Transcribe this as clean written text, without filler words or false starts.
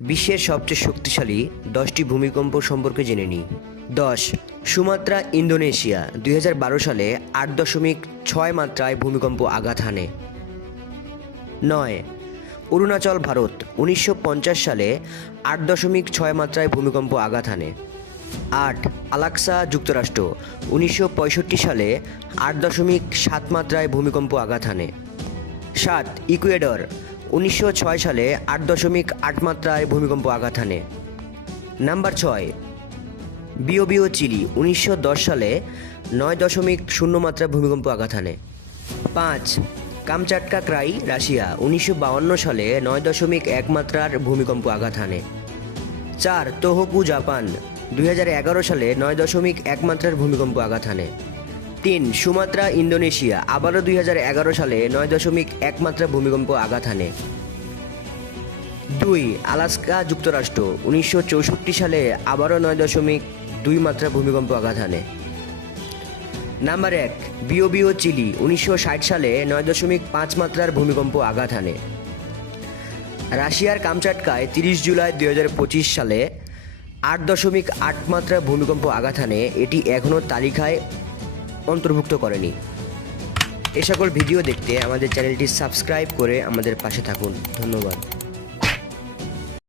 বিশ্বের সবচেয়ে শক্তিশালী 10টি ভূমিকম্প সম্পর্কে জেনে নিই। 10. সুমাত্রা, ইন্দোনেশিয়া 2012 সালে 8.6 মাত্রায় ভূমিকম্প আঘাত হানে। 9. অরুণাচল, ভারত 1950 সালে 8.6 মাত্রায় ভূমিকম্প আঘাত হানে। 8. আলাস্কা, যুক্তরাষ্ট্র 1965 সালে 8.7 মাত্রায় ভূমিকম্প আঘাত হানে। 7. ইকুয়েডর 1906 সালে 8.8 মাত্রায় ভূমিকম্প আঘাত হানে। নাম্বার 6. বিওবিও, চিলি 1910 সালে 9.0 মাত্রায় ভূমিকম্প আঘাত হানে। 5. কামচাটকা ক্রাই, রাশিয়া 1952 সালে 9.1 মাত্রার ভূমিকম্প আঘাত হানে। 4. তোহোকু, জাপান 2011 সালে 9.1 মাত্রার ভূমিকম্প আঘাত হানে। 3. সুমাত্রা, ইন্দোনেশিয়া আবারও 2011 সালে 9.1 মাত্রা ভূমিকম্প আঘাত হানে। 2. আলাস্কা, যুক্তরাষ্ট্র 1964 সালে আবারও 9.2 মাত্রা ভূমিকম্প আঘাত হানে। নাম্বার 1. বিওবিও, চিলি 1960 সালে 9.5 মাত্রার ভূমিকম্প আঘাত হানে। রাশিয়ার কামচাটকায় 30 জুলাই 2025 সালে 8.8 মাত্রা ভূমিকম্প আঘাত হানে। এটি এখনও তালিকায় অন্তর্ভুক্ত করেনি। এ সকল ভিডিও দেখতে আমাদের চ্যানেলটি সাবস্ক্রাইব করে আমাদের পাশে থাকুন। ধন্যবাদ।